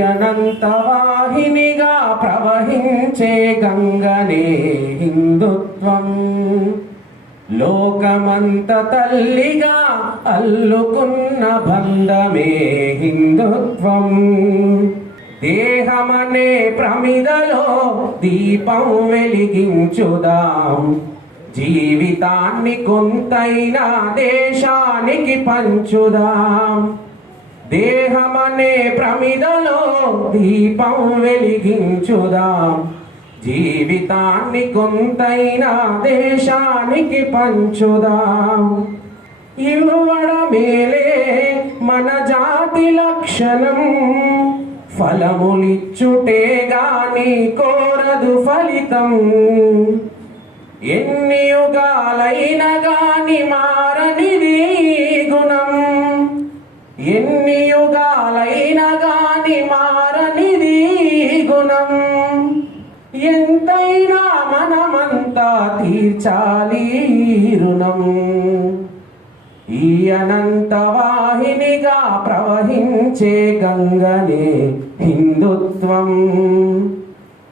అనంతవాహినిగా ప్రవహించే గంగనే హిందుత్వం. లోకమంత తల్లిగా అల్లుకున్న బంధమే హిందుత్వం. దేహమనే ప్రమిదలో దీపం వెలిగించుదాం. జీవితాన్ని కొంతైనా దేశానికి పంచుదాం. దేహమనే ప్రమిదలో దీపం వెలిగించుదాం. జీవితాన్ని కొంతైనా దేశానికి పంచుదాం. ఇవ్వడమేలే మన జాతి లక్షణం. ఫలములిచ్చుటే గాని కోరదు ఫలితం. ఎన్ని యుగాలైనా గాని మారనిది గుణం. ఎన్ని యుగాలైనా గాని మారనిది గుణం. ఎంతైనా మనమంతా తీర్చాలి రుణం. ఈ అనంతవాహినిగా ప్రవహించే గంగనే హిందుత్వం.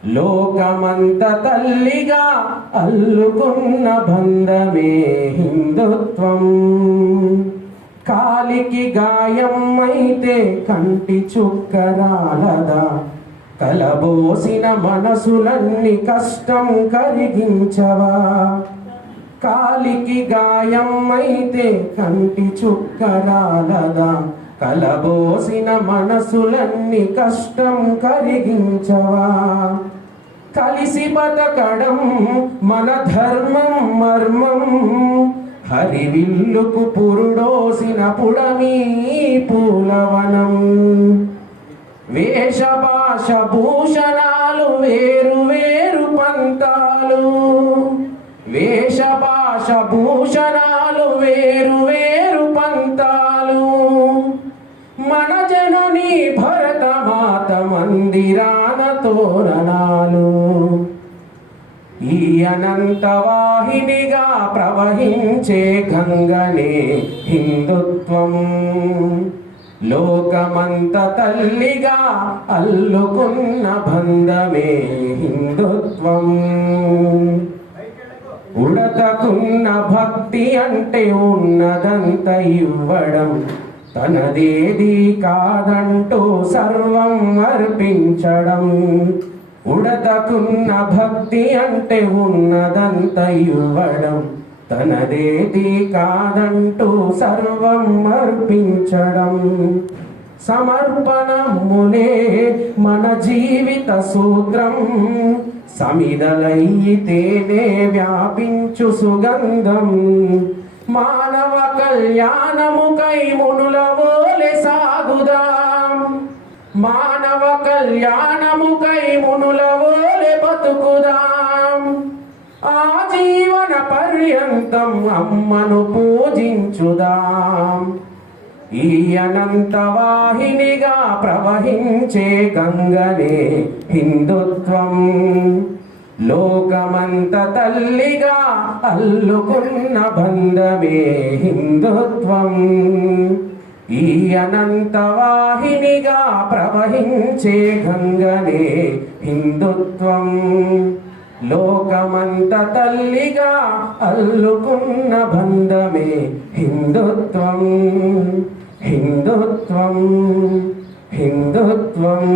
లోకమంత తల్లిగా అల్లుకున్న బంధమే హిందుత్వం. కాలికి గాయం అయితే కంటి చుక్కరాలదా. కలబోసిన మనసులన్నీ కష్టం కరిగించవా. కాలికి గాయం అయితే కంటి చుక్కరాలదా. కలబోసిన మనసులన్నీ కష్టం కరిగించవా. కలిసి బతకడం మన ధర్మం మర్మం. హరివిల్లుకు పురుడోసిన పుడమి పూలవనం. వేషభాష భూషణాలు వేరు వేరు పంతాలు. వేషభాష భూషణాలు వేరు వేరు పంతాలు. మన జనని భరతమాత మందిరాన తోరణాలు. ఈ అనంతవాహినిగా ప్రవహించే గంగనే హిందుత్వం. లోకమంత తల్లిగా అల్లుకున్న బంధమే హిందుత్వం. ఉడతకున్న భక్తి అంటే ఉన్నదంత ఇవ్వడం. తనదేది కాదంటూ సర్వం అర్పించడం. ఉడతకున్న భక్తి అంటే ఉన్నదంత ఇవ్వడం. తనదేది కాదంటూ సర్వం అర్పించడం. సమర్పణమునే మన జీవిత సూత్రం. సమిదలైతేనే వ్యాపించు సుగంధం. మానవ కళ్యాణముకై మునుల వోలె సాగుదాం. మానవ కళ్యాణముకై మునుల వోలె బతుకుదాం. ఆజీవన పర్యంతం అమ్మను పూజించుదాం. ఈ అనంతవాహినిగా ప్రవహించే గంగనే హిందుత్వం. లోకమంత తల్లిగా అల్లుకున్న బంధమే హిందుత్వం. ఈ అనంతవాహినిగా ప్రవహించే గంగనే హిందుత్వం. లోకమంత తల్లిగా అల్లుకున్న బంధమే హిందుత్వం. హిందుత్వం హిందుత్వం.